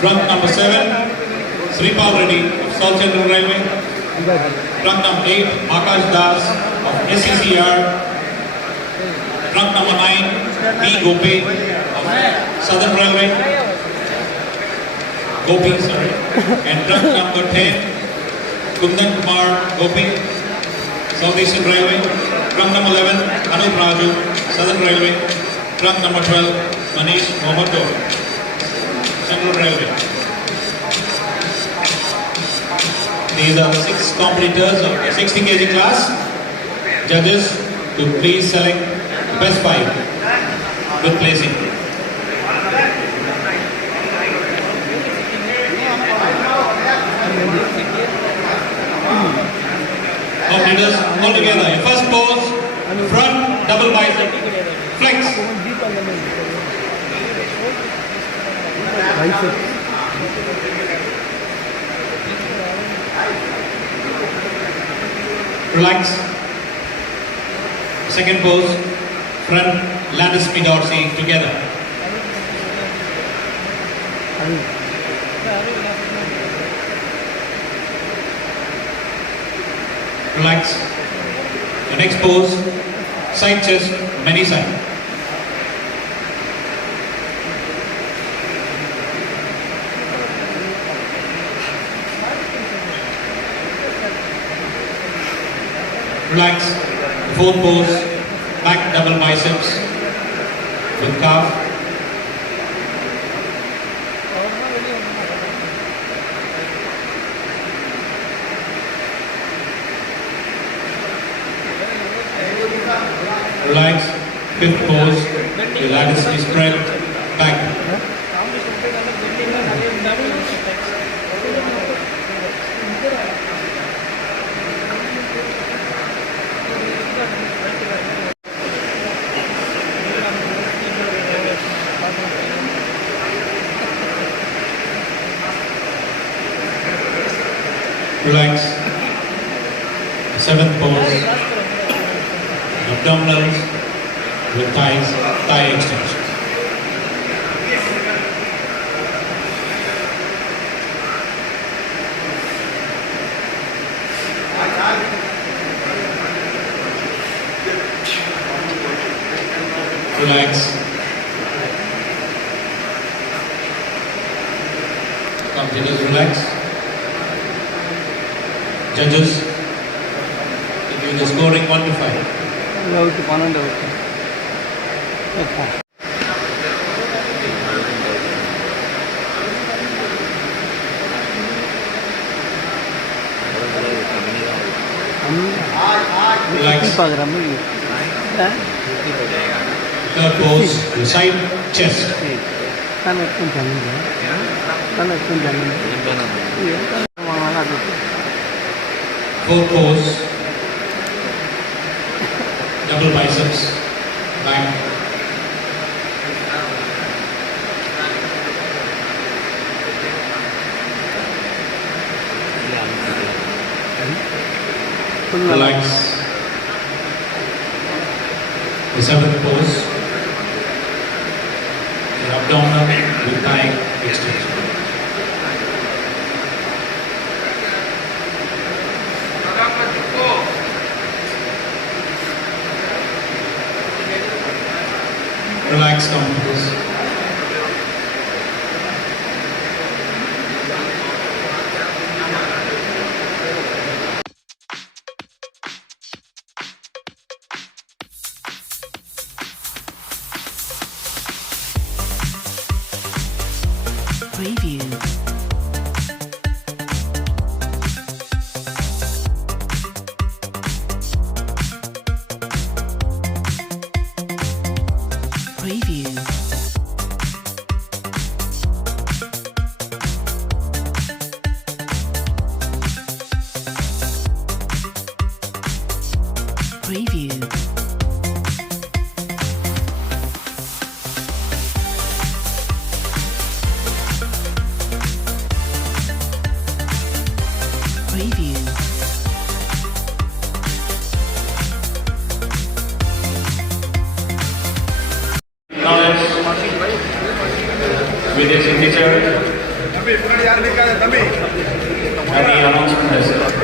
Trunk number 7, Sripal Reddy of South Central Railway. Trunk number 8, Akash Das of SCCR. Trunk number 9, B. Gopi of Southern Railway. Gopi, sorry. And trunk number 10, Kundan Kumar Gopi, Southeastern Railway. Trunk number 11, Anup Raju, Southern Railway. Trunk number 12, Manish Mohammed, Central Railway. These are the 6 competitors of the 60 kg class. Judges to please select the best 5 with placing. Competitors all together. Your first pose, front double bicep, flex. Relax. Second pose, front Landis Midorsi together. Relax. The next pose, side chest, many side. Relax. The fourth pose, back double biceps with calf. Relax. Fifth pose, the lattice is spread back. Relax. The seventh pose, abdominals with thigh extension. Relax. Competitors relax. Judges, give you the scoring 1 to 5. Relax. Third pose, the side chest. Fourth pose, double biceps, back. Relax. The seventh pose, the abdominal with thigh extension. Relax, competitors. Preview. Preview. Preview. Preview. With your signature தம்பி முன்னாடி யாரும் நிற்காத தம்பி And the announcement has